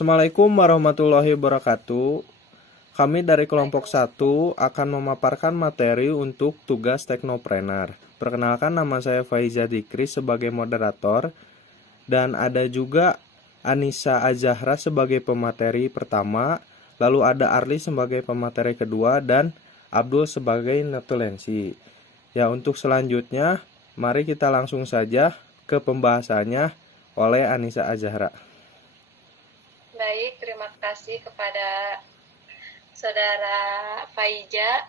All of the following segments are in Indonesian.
Assalamualaikum warahmatullahi wabarakatuh. Kami dari kelompok 1 akan memaparkan materi untuk tugas teknopreneur. Perkenalkan, nama saya Faiza Dikri sebagai moderator dan ada juga Anissa Azahra sebagai pemateri pertama, lalu ada Arli sebagai pemateri kedua dan Abdul sebagai notulensi. Ya, untuk selanjutnya mari kita langsung saja ke pembahasannya oleh Anissa Azahra. Baik, terima kasih kepada Saudara Faiza.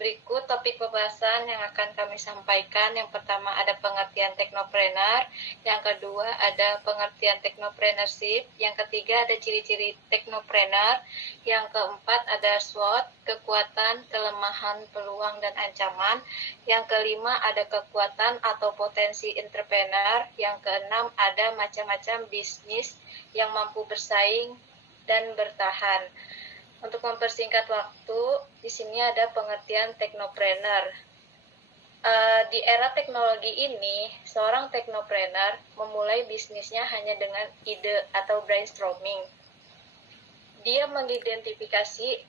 Berikut topik pembahasan yang akan kami sampaikan. Yang pertama ada pengertian teknopreneur, yang kedua ada pengertian teknopreneurship, yang ketiga ada ciri-ciri teknopreneur, yang keempat ada SWOT, kekuatan, kelemahan, peluang, dan ancaman, yang kelima ada kekuatan atau potensi entrepreneur, yang keenam ada macam-macam bisnis yang mampu bersaing dan bertahan. Untuk mempersingkat waktu, di sini ada pengertian teknopreneur. Di era teknologi ini, seorang teknopreneur memulai bisnisnya hanya dengan ide atau brainstorming. Dia mengidentifikasi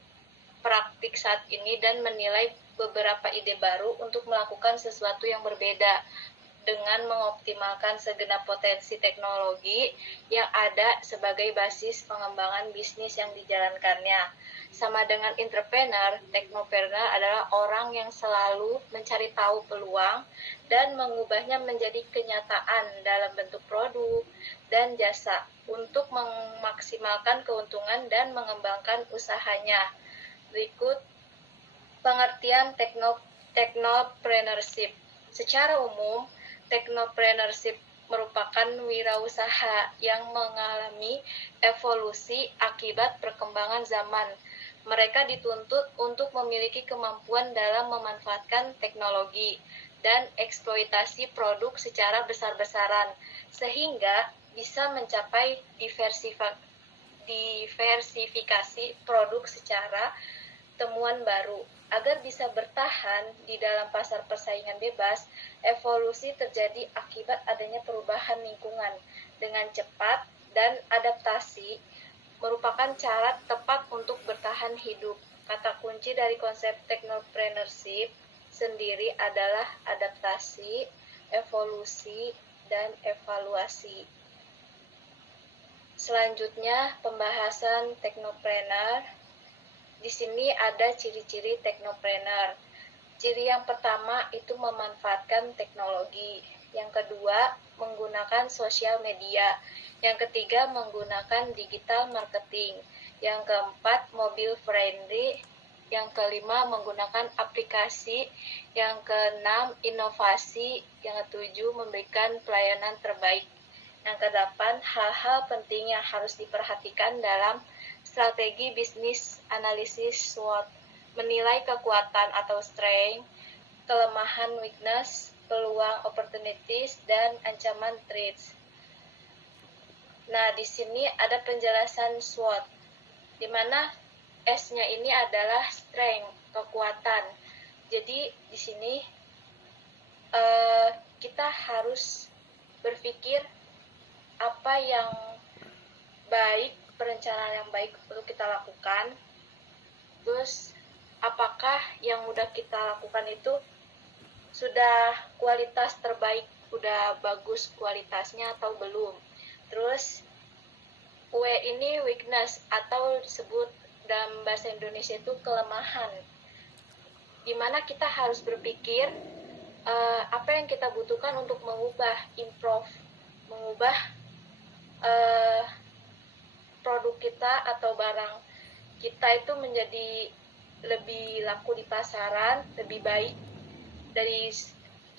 praktik saat ini dan menilai beberapa ide baru untuk melakukan sesuatu yang berbeda dengan mengoptimalkan segenap potensi teknologi yang ada sebagai basis pengembangan bisnis yang dijalankannya. Sama dengan entrepreneur, teknopreneur adalah orang yang selalu mencari tahu peluang dan mengubahnya menjadi kenyataan dalam bentuk produk dan jasa untuk memaksimalkan keuntungan dan mengembangkan usahanya. Berikut pengertian teknopreneurship. Secara umum, teknopreneurship merupakan wirausaha yang mengalami evolusi akibat perkembangan zaman. Mereka dituntut untuk memiliki kemampuan dalam memanfaatkan teknologi dan eksploitasi produk secara besar-besaran, sehingga bisa mencapai diversifikasi produk secara temuan baru. Agar bisa bertahan di dalam pasar persaingan bebas, evolusi terjadi akibat adanya perubahan lingkungan dengan cepat dan adaptasi merupakan cara tepat untuk bertahan hidup. Kata kunci dari konsep teknopreneurship sendiri adalah adaptasi, evolusi, dan evaluasi. Selanjutnya, pembahasan teknopreneur. Di sini ada ciri-ciri teknopreneur. Ciri yang pertama itu memanfaatkan teknologi. Yang kedua, menggunakan sosial media. Yang ketiga, menggunakan digital marketing. Yang keempat, mobile friendly. Yang kelima, menggunakan aplikasi. Yang keenam, inovasi. Yang ketujuh, memberikan pelayanan terbaik. Yang kedelapan, hal-hal penting yang harus diperhatikan dalam strategi bisnis analisis SWOT, menilai kekuatan atau strength, kelemahan weakness, peluang opportunities, dan ancaman threats. Nah, di sini ada penjelasan SWOT, di mana S-nya ini adalah strength, kekuatan. Jadi di sini kita harus berpikir apa yang baik, perencanaan yang baik untuk kita lakukan. Terus apakah yang udah kita lakukan itu sudah kualitas terbaik, udah bagus kualitasnya atau belum. Terus W ini weakness atau disebut dalam bahasa Indonesia itu kelemahan, dimana kita harus berpikir apa yang kita butuhkan untuk mengubah produk kita atau barang kita itu menjadi lebih laku di pasaran, lebih baik dari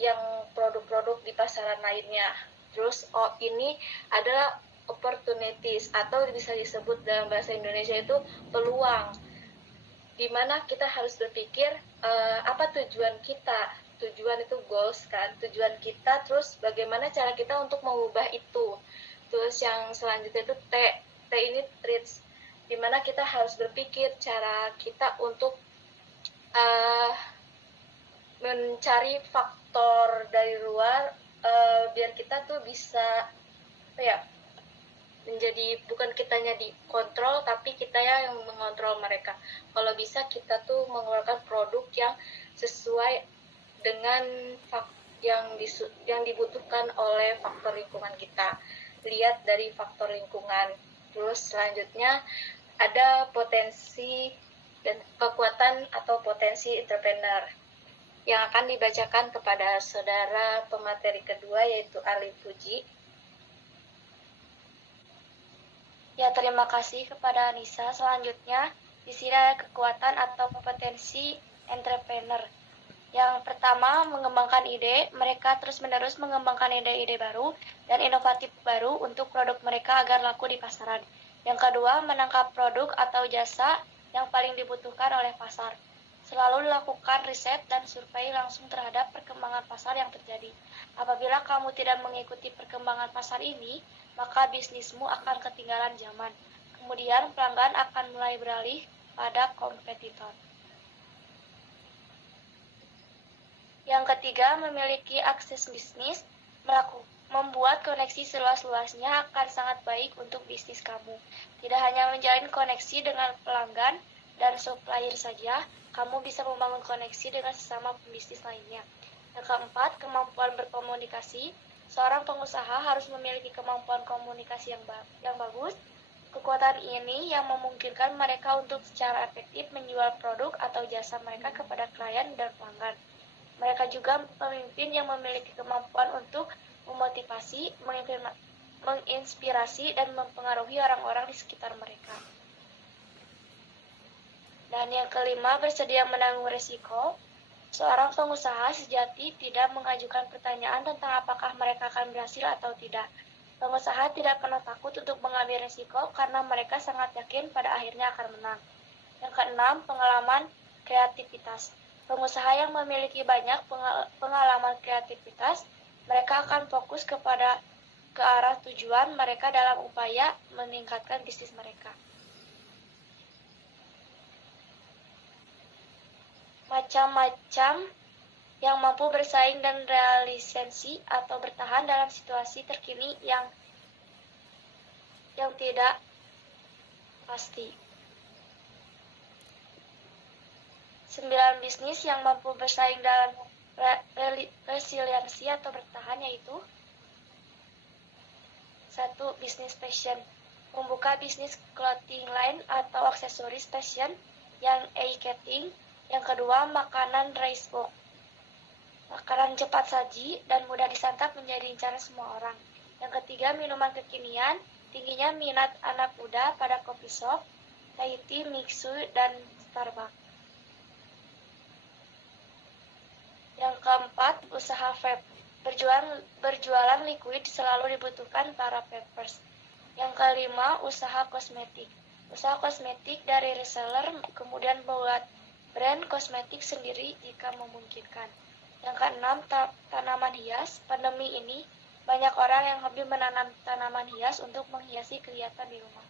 yang produk-produk di pasaran lainnya. Terus ini adalah opportunities atau bisa disebut dalam bahasa Indonesia itu peluang, di mana kita harus berpikir apa tujuan kita. Tujuan itu goals kan, tujuan kita, terus bagaimana cara kita untuk mengubah itu. Terus yang selanjutnya itu T ini threats, dimana kita harus berpikir cara kita untuk mencari faktor dari luar biar kita tuh bisa menjadi bukan kitanya dikontrol, tapi kita yang mengontrol mereka. Kalau bisa kita tuh mengeluarkan produk yang sesuai dengan yang dibutuhkan oleh faktor lingkungan kita. Lihat dari faktor lingkungan. Terus selanjutnya ada potensi dan kekuatan atau potensi entrepreneur yang akan dibacakan kepada saudara pemateri kedua, yaitu Arlin Puji. Ya, terima kasih kepada Anissa. Selanjutnya, di sini ada kekuatan atau potensi entrepreneur. Yang pertama, mengembangkan ide. Mereka terus-menerus mengembangkan ide-ide baru dan inovatif baru untuk produk mereka agar laku di pasaran. Yang kedua, menangkap produk atau jasa yang paling dibutuhkan oleh pasar. Selalu dilakukan riset dan survei langsung terhadap perkembangan pasar yang terjadi. Apabila kamu tidak mengikuti perkembangan pasar ini, maka bisnismu akan ketinggalan zaman. Kemudian pelanggan akan mulai beralih pada kompetitor. Yang ketiga, memiliki akses bisnis. Membuat koneksi seluas-luasnya akan sangat baik untuk bisnis kamu. Tidak hanya menjalin koneksi dengan pelanggan dan supplier saja, kamu bisa membangun koneksi dengan sesama pembisnis lainnya. Yang keempat, kemampuan berkomunikasi. Seorang pengusaha harus memiliki kemampuan komunikasi yang bagus. Kekuatan ini yang memungkinkan mereka untuk secara efektif menjual produk atau jasa mereka kepada klien dan pelanggan. Mereka juga pemimpin yang memiliki kemampuan untuk memotivasi, menginspirasi, dan mempengaruhi orang-orang di sekitar mereka. Dan yang kelima, bersedia menanggung risiko. Seorang pengusaha sejati tidak mengajukan pertanyaan tentang apakah mereka akan berhasil atau tidak. Pengusaha tidak pernah takut untuk mengambil risiko karena mereka sangat yakin pada akhirnya akan menang. Yang keenam, pengalaman kreativitas. Pengusaha yang memiliki banyak pengalaman kreativitas, mereka akan fokus ke arah tujuan mereka dalam upaya meningkatkan bisnis mereka. Macam-macam yang mampu bersaing dan realisensi atau bertahan dalam situasi terkini yang tidak pasti. 9 bisnis yang mampu bersaing dalam resiliensi atau bertahan, yaitu 1. Bisnis fashion. Membuka bisnis clothing line atau aksesoris fashion yang e-catering. Yang kedua, makanan rice box. Makanan cepat saji dan mudah disantap menjadi incaran semua orang. Yang ketiga, minuman kekinian. Tingginya minat anak muda pada coffee shop, Thai tea, Mixue, dan Starbucks. Yang keempat, usaha vape. Berjualan liquid selalu dibutuhkan para vapers. Yang kelima, usaha kosmetik. Usaha kosmetik dari reseller, kemudian buat brand kosmetik sendiri jika memungkinkan. Yang keenam, tanaman hias. Pandemi ini, banyak orang yang hobi menanam tanaman hias untuk menghiasi kegiatan di rumah.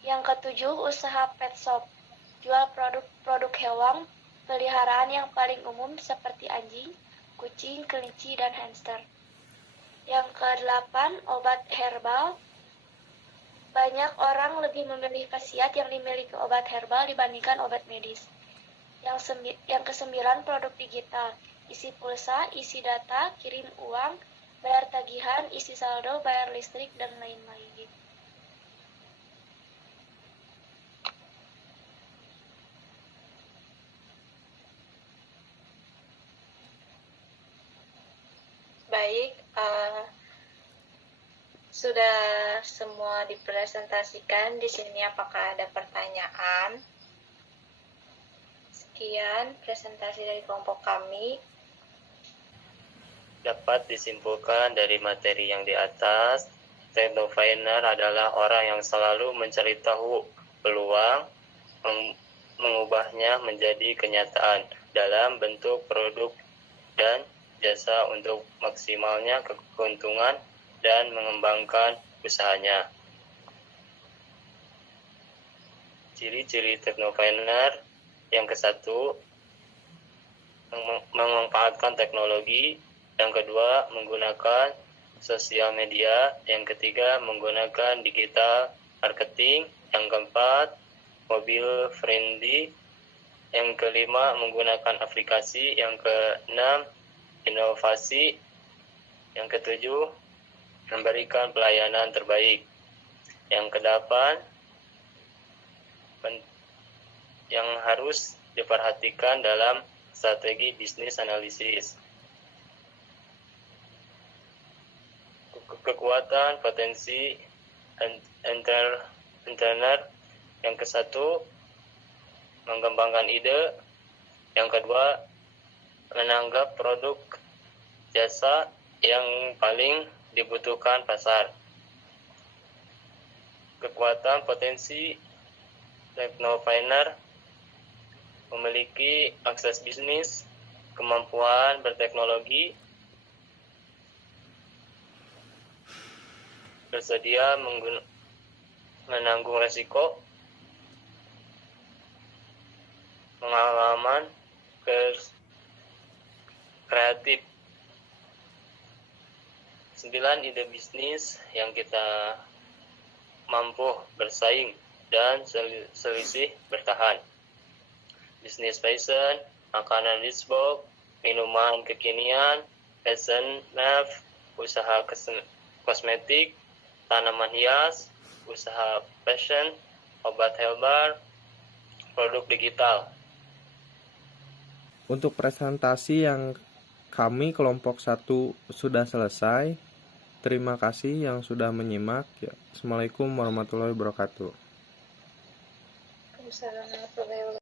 Yang ketujuh, usaha pet shop. Jual produk hewan peliharaan yang paling umum seperti anjing, kucing, kelinci, dan hamster. Yang kedelapan, obat herbal. Banyak orang lebih memilih khasiat yang dimiliki obat herbal dibandingkan obat medis. Yang kesembilan, produk digital. Isi pulsa, isi data, kirim uang, bayar tagihan, isi saldo, bayar listrik, dan lain-lain. Baik, sudah semua dipresentasikan. Di sini apakah ada pertanyaan? Sekian presentasi dari kelompok kami. Dapat disimpulkan dari materi yang di atas, technopreneur adalah orang yang selalu mencari tahu peluang, mengubahnya menjadi kenyataan dalam bentuk produk dan jasa untuk maksimalnya keuntungan dan mengembangkan usahanya. Ciri-ciri technopreneur Yang ke-1, memanfaatkan teknologi. Yang kedua, menggunakan sosial media. Yang ketiga, menggunakan digital marketing. Yang keempat, mobile friendly. Yang kelima, menggunakan aplikasi. Yang keenam, inovasi. Yang ketujuh, memberikan pelayanan terbaik. Yang kedelapan, yang harus diperhatikan dalam strategi bisnis analisis. Kekuatan potensi entrepreneur. Yang ke-1, mengembangkan ide. Yang kedua, menanggap produk jasa yang paling dibutuhkan pasar. Kekuatan potensi technopreneur: memiliki akses bisnis, kemampuan berteknologi, bersedia menanggung resiko, pengalaman kreatif. 9 ide bisnis yang kita mampu bersaing dan selisih bertahan. Bisnis fashion, makanan disbok, minuman kekinian, fashion nav, usaha kosmetik, tanaman hias, usaha fashion, obat herbal, produk digital. Untuk presentasi yang kami kelompok 1 sudah selesai. Terima kasih yang sudah menyimak. Assalamualaikum warahmatullahi wabarakatuh. Waalaikumsalam warahmatullahi wabarakatuh.